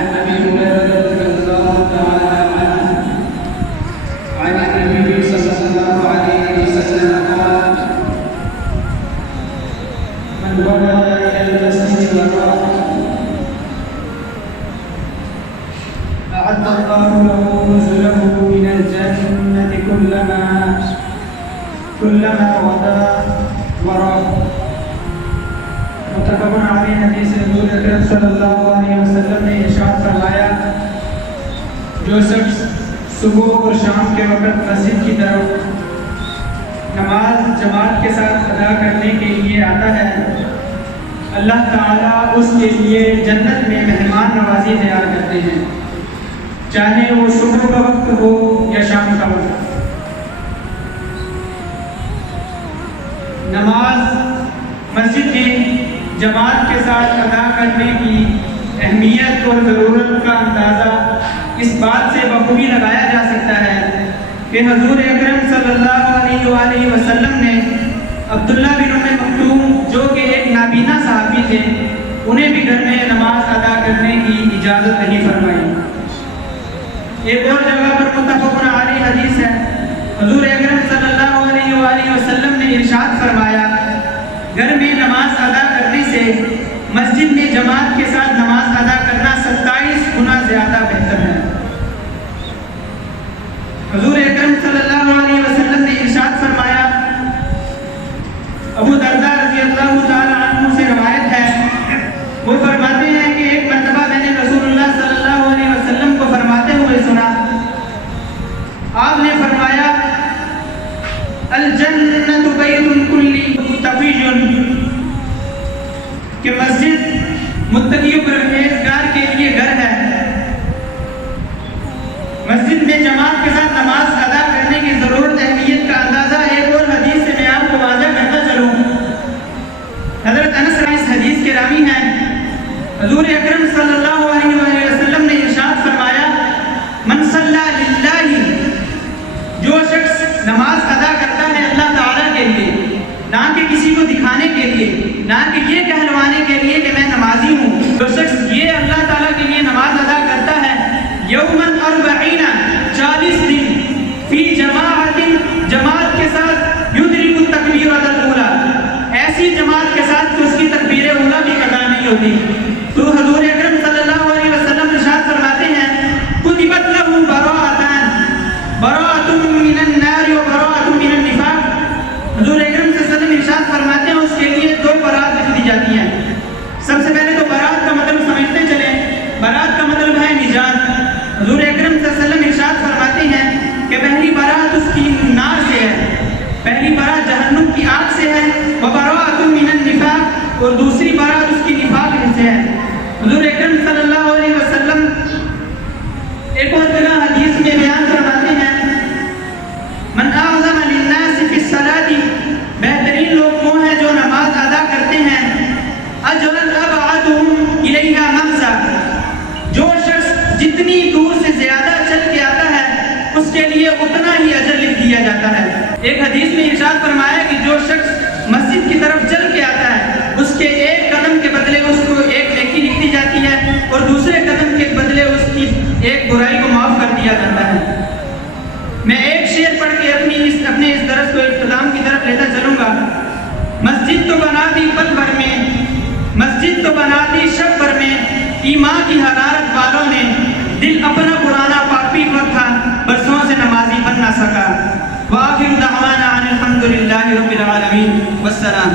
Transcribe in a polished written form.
وعن ابي هريره رضي الله تعالى عنه عن النبي صلى الله عليه وسلم قال من بنى الى المسجد وراء أعد الله له نزله من الجنة كلما وضى وراه. متفق علیہ. حدیث حضور اکرم صلی اللہ علیہ وسلم نے ارشاد فرمایا جو شخص صبح اور شام کے وقت مسجد کی طرف نماز جماعت کے ساتھ ادا کرنے کے لیے آتا ہے اللہ تعالیٰ اس کے لیے جنت میں مہمان نوازی تیار کرتے ہیں، چاہے وہ صبح کا وقت ہو یا شام کا وقت. نماز مسجد میں جماعت کے ساتھ ادا کرنے کی اہمیت اور ضرورت کا اندازہ اس بات سے بخوبی لگایا جا سکتا ہے کہ حضور اکرم صلی اللہ علیہ وآلہ وسلم نے عبداللہ بن ام مکتوم جو کہ ایک نابینا صحابی تھے انہیں بھی گھر میں نماز ادا کرنے کی اجازت نہیں فرمائی. ایک اور جگہ پر متفق علیہ حدیث ہے حضور اکرم صلی اللہ علیہ وآلہ وسلم نے ارشاد فرمایا گھر میں نماز ادا کرنے سے مسجد میں جماعت کے ساتھ نماز ادا کرنا 27 گنا زیادہ بہتر ہے. حضور اکرم صلی اللہ علیہ وسلم نے ارشاد فرمایا ابو درداء رضی اللہ تعالی عنہ سے روایت ہے وہ فرماتے ہیں کہ ایک مرتبہ میں نے رسول اللہ صلی اللہ علیہ وسلم کو فرماتے ہوئے سنا. آپ نے فرمایا الجنت بیت کل تقی کہ مسجد متقی و پرہیزگار کے لیے گھر ہے. مسجد میں جماعت کے ساتھ نماز ادا کرنے کی ضرورت اہمیت کا اندازہ ایک اور حدیث سے میں آپ کو واضح کرتا چلوں. حضرت انس اس حدیث کے راوی ہیں. حضور اکرم صلی اللہ علیہ وسلم نے ارشاد فرمایا من صلی للہ جو شخص نماز ادا کرتا ہے اللہ تعالیٰ کے لیے نہ کہ کسی کو دکھانے کے لیے نہ کہ یہ کہلوانے کے لیے کہ میں نمازی ہوں، جو شخص یہ اللہ تعالیٰ کے لیے نماز ادا کرتا ہے یوماً 40 دن فی جماعت جماعت کے ساتھ یدرک التکبیرۃ الاولیٰ ایسی جماعت کے ساتھ کہ اس کی تکبیر اولیٰ بھی ادا نہیں ہوتی تو حضور اکرم صلی اللہ علیہ وسلم ارشاد فرماتے ہیں کتبت لہ براءتان براءۃ من النار و براءۃ من النفاق. حضور اکرم صلی اللہ علیہ وسلم ارشاد فرماتے ہیں اس کے لیے 2 برات لکھ دی جاتی ہیں. سب سے پہلے تو برات کا مطلب سمجھتے چلیں. برات کا مطلب ہے نجات. حضور اکرم صلی اللہ علیہ وسلم ارشاد فرماتے ہیں کہ پہلی برات اس کی نار سے ہے، پہلی برات جہنم کی آگ سے ہے و براءۃ من النفاق اور دوسری برات اس کی نفاق سے ہے. حضور اکرم صلی اللہ علیہ وسلم ایک اور جگہ حدیث میں بیان فرماتے ہیں من اعظم للناس فی الصلاۃ بہترین لوگ وہ ہیں جو نماز ادا کرتے ہیں اجرا ابعدهم الیہا ممضی جو شخص جتنی دور سے زیادہ چل کے آتا ہے اس کے لیے اتنا ہی اجر لکھ دیا جاتا ہے. ایک حدیث میں ارشاد فرمایا کہ جو شخص مسجد کی طرف چل کے آتا ہے اس کے ایک قدم کے بدلے اس کو ایک نیکی لکھ دی جاتی ہے اور دوسرے قدم کے بدلے اس کی ایک برائی کو معاف کر دیا جاتا ہے. میں ایک شعر پڑھ کے اپنے اس درس کو اختتام کی طرف لیتا چلوں گا. مسجد تو بنا دی پل بھر میں مسجد تو بنا دی شب بھر میں ایمان کی حرارت والوں نے دل اپنا پرانا پاپی وقت تھا برسوں سے نمازی بن نہ سکا. وآخر دعوانا ان الحمد للہ رب العالمین والسلام.